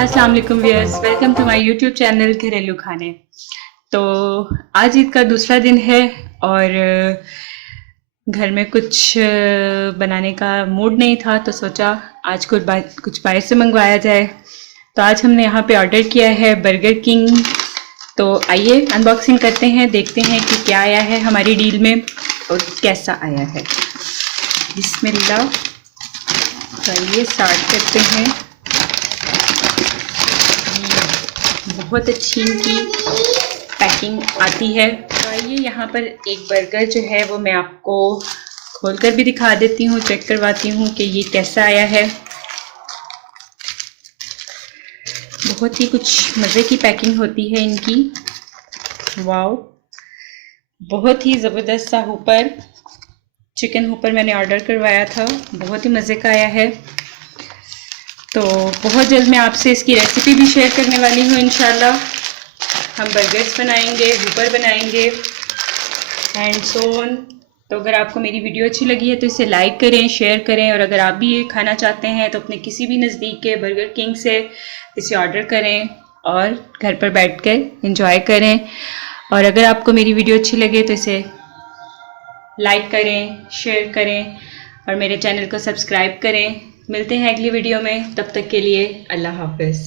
अस्सलाम वालेकुम viewers, welcome to my YouTube channel घरेलू खाने। तो आज ईद का दूसरा दिन है और घर में कुछ बनाने का मूड नहीं था, तो सोचा आज कुछ बाहर से मंगवाया जाए। तो आज हमने यहाँ पे ऑर्डर किया है बर्गर किंग। तो आइए अनबॉक्सिंग करते हैं, देखते हैं कि क्या आया है हमारी डील में और कैसा आया है। बिस्मिल्लाह। तो आइए स्टार्ट करते हैं। बहुत अच्छी इनकी पैकिंग आती है। तो आइए यहाँ पर एक बर्गर जो है वो मैं आपको खोलकर भी दिखा देती हूँ, चेक करवाती हूँ कि ये कैसा आया है। बहुत ही कुछ मज़े की पैकिंग होती है इनकी। वाओ, बहुत ही ज़बरदस्त सा हुपर, चिकन हुपर मैंने ऑर्डर करवाया था, बहुत ही मज़े का आया है। तो बहुत जल्द मैं आपसे इसकी रेसिपी भी शेयर करने वाली हूँ इंशाल्लाह। हम बर्गर्स बनाएंगे, हुपर बनाएंगे एंड सो ऑन। तो अगर आपको मेरी वीडियो अच्छी लगी है तो इसे लाइक करें, शेयर करें, और अगर आप भी ये खाना चाहते हैं तो अपने किसी भी नज़दीक के बर्गर किंग से इसे ऑर्डर करें और घर पर बैठ कर इंजॉय करें। और अगर आपको मेरी वीडियो अच्छी लगे तो इसे लाइक करें, शेयर करें और मेरे चैनल को सब्सक्राइब करें। मिलते हैं अगली वीडियो में, तब तक के लिए अल्लाह हाफ़िज़।